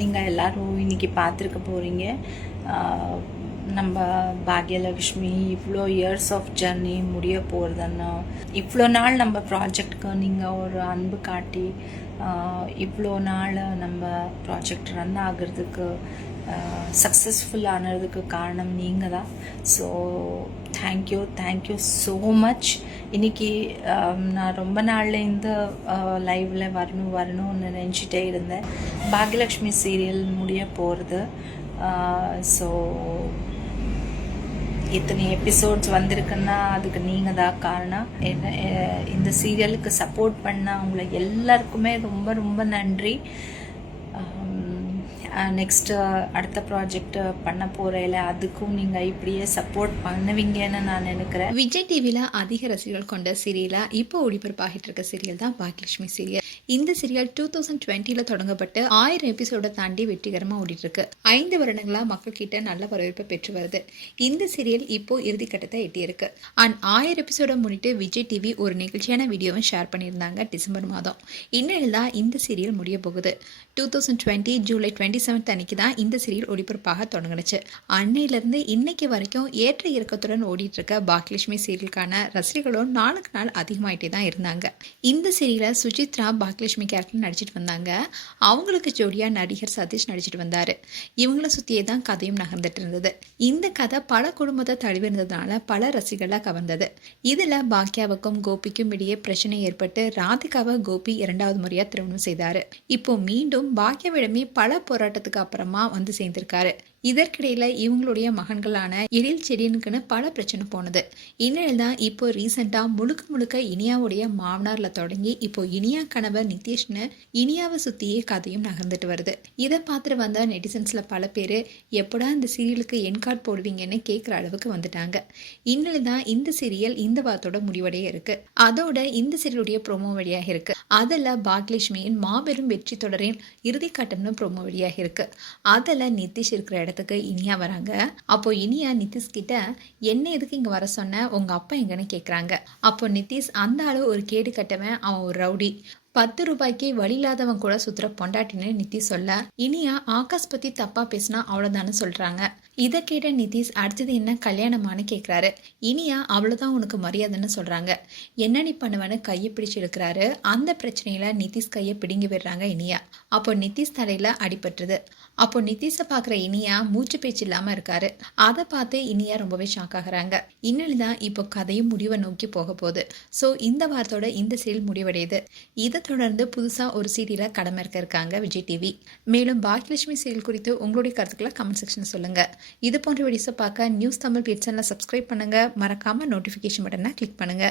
நீங்கள் எல்லோரும் இன்றைக்கி பார்த்துருக்க போகிறீங்க. நம்ம பாக்யலக்ஷ்மி இவ்வளோ இயர்ஸ் ஆஃப் ஜர்னி முடிய போகிறதுன்னா, இவ்வளோ நாள் நம்ம ப்ராஜெக்டுக்கு நீங்கள் ஒரு அன்பு காட்டி இவ்வளோ நாள் நம்ம ப்ராஜெக்ட் ரன் ஆகிறதுக்கு சக்ஸஸ்ஃபுல் ஆனதுக்கு காரணம் நீங்கள் தான். So thank you so much. இன்றைக்கி நான் ரொம்ப நாளில் இந்த லைவில் வரணும்னு நினச்சிட்டே இருந்தேன். பாக்யலக்ஷ்மி சீரியல் முடிய போகிறது. ஸோ இத்தனை எபிசோட்ஸ் வந்திருக்குன்னா அதுக்கு நீங்கள் தான் காரணம். இந்த சீரியலுக்கு சப்போர்ட் பண்ண அவங்கள எல்லாருக்குமே ரொம்ப ரொம்ப நன்றி. நெக்ஸ்ட்டு அடுத்த ப்ராஜெக்ட் பண்ண போகிறேல அதுக்கும் நீங்கள் இப்படியே சப்போர்ட் பண்ணுவீங்கன்னு நான் நினைக்கிறேன். விஜய் டிவியில் அதிக ரசிகர்கள் கொண்ட சீரியலாக இப்போ ஒளிபரப்பாகிட்டு இருக்க சீரியல் தான் பாக்யலக்ஷ்மி சீரியல். இந்த சீரியல் 2020 தொடங்கப்பட்டு 1000 எபிசோட தாண்டி வெற்றிகரமாக ஓடிட்டு இருக்கு. 5 வருடங்களாக மக்கள் கிட்ட நல்ல வரவேற்பை பெற்று வருது. இந்த சீரியல் இப்போ இறுதிக்கட்டத்தை எட்டியிருக்கு. அண்ட் 1000 எபிசோட முன்னிட்டு விஜய் டிவி ஒரு நிகழ்ச்சியான வீடியோவை ஷேர் பண்ணியிருந்தாங்க டிசம்பர் மாதம். இந்நிலையில் தான் இந்த சீரியல் முடிய போகுது. 2020 ஜூலை 27 அன்னைக்கு தான் இந்த சீரியல் ஒளிபரப்பாக தொடங்குச்சு. அன்னையிலிருந்து இன்னைக்கு வரைக்கும் ஏற்ற இறக்கத்துடன் ஓடிட்டு இருக்க பாக்யலக்ஷ்மி சீரியலுக்கான ரசிகர்களும் நாளுக்கு நாள் அதிகமாயிட்டே தான் இருந்தாங்க. இந்த சீரியலை சுஜித்ரா பாக்யலக்ஷ்மி கேரக்டர் நடிச்சிட்டு வந்தாங்க. அவங்களுக்கு ஜோடியா நடிகர் சதீஷ் நடிச்சிட்டு வந்தாரு. இவங்கள சுத்தியே தான் கதையும் நகர்ந்துட்டு இருந்தது. இந்த கதை பல குடும்பத்தை தழுவி இருந்ததுனால பல ரசிகர்களா கவர்ந்தது. இதுல பாக்யாவுக்கும் கோபிக்கும் இடையே பிரச்சனை ஏற்பட்டு ராதிகாவை கோபி 2வது முறையா திருமணம் செய்தாரு. இப்போ மீண்டும் பாக்யாவிடமே பல போராட்டத்துக்கு அப்புறமா வந்து சேர்ந்திருக்காரு. இதற்கிடையில இவங்களுடைய மகன்களான எழில் செடியனுக்குன்னு பல பிரச்சனை போனது. இந்நிலையில் தான் இப்போ ரீசெண்டா முழுக்க இனியாவுடைய மாமனார்ல தொடங்கி இப்போ இனியா கணவர் நிதேஷ்னு இனியாவை சுத்தியே கதையும் நகர்ந்துட்டு வருது. இதை பார்த்துட்டு வந்த நெட்டிசன்ஸ்ல பல பேர் எப்படா இந்த சீரியலுக்கு என் கார்டு போடுவீங்கன்னு கேட்குற அளவுக்கு வந்துட்டாங்க. இந்நிலையில் தான் இந்த சீரியல் இந்த வாரத்தோட முடிவடைய இருக்கு. அதோட இந்த சீரியலுடைய ப்ரோமோ வழியாக இருக்கு. அதில் பாக்யலக்ஷ்மியின் மாபெரும் வெற்றி தொடரின் இறுதிக்கட்டம்னு ப்ரோமோ வழியாக இருக்கு. அதில் நிதிஷ் இருக்கிற இடத்துக்கு இனியா வராங்க. அப்போ இனியா நிதிஷ் கிட்ட என்ன எதுக்கு இங்க வர சொன்ன, உங்க அப்பா எங்கன்னு கேக்குறாங்க. அப்போ நிதிஷ் அந்த ஆளு ஒரு கேடு கட்டவன், அவன் ஒரு ரவுடி, 10 ரூபாய்க்கு வழி இல்லாதவன் கூட சுத்துற பொண்டாட்டின்னு நிதிஷ் சொல்ல, இனியா ஆகாஷ் பத்தி தப்பா பேசினா அவ்வளவுதான்னு சொல்றாங்க. இதை கேட்ட நிதிஷ் அடுத்தது என்ன கல்யாணமானு கேட்குறாரு. இனியா அவ்வளோதான் உனக்கு மரியாதைன்னு சொல்றாங்க. என்ன நீ பண்ணுவேன்னு கையை பிடிச்சு இழுக்கிறாரு. அந்த பிரச்சனையில நிதிஷ் கையை பிடுங்கி விடுறாங்க இனியா. அப்போ நிதிஷ் தலையில அடிபட்டுருது. அப்போ நிதிஷை பார்க்குற இனியா மூச்சு பேச்சு இல்லாம இருக்காரு. அதை பார்த்து இனியா ரொம்பவே ஷாக் ஆகுறாங்க. இன்னொன்று தான் இப்போ கதையும் முடிவை நோக்கி போக போகுது. ஸோ இந்த வாரத்தோட இந்த சீரியல் முடிவடையுது. இதை தொடர்ந்து புதுசா ஒரு சீரியலை கடமைக்க இருக்காங்க விஜய் டிவி. மேலும் பாக்யலக்ஷ்மி சீரியல் குறித்து உங்களுடைய கருத்துக்களை கமெண்ட் செக்ஷன் சொல்லுங்க. இது போன்ற வீடியோஸை பார்க்க நியூஸ் தமிழ் சேனலை சப்ஸ்கிரைப் பண்ணுங்க. மறக்காம நோட்டிஃபிகேஷன் பட்டனை கிளிக் பண்ணுங்க.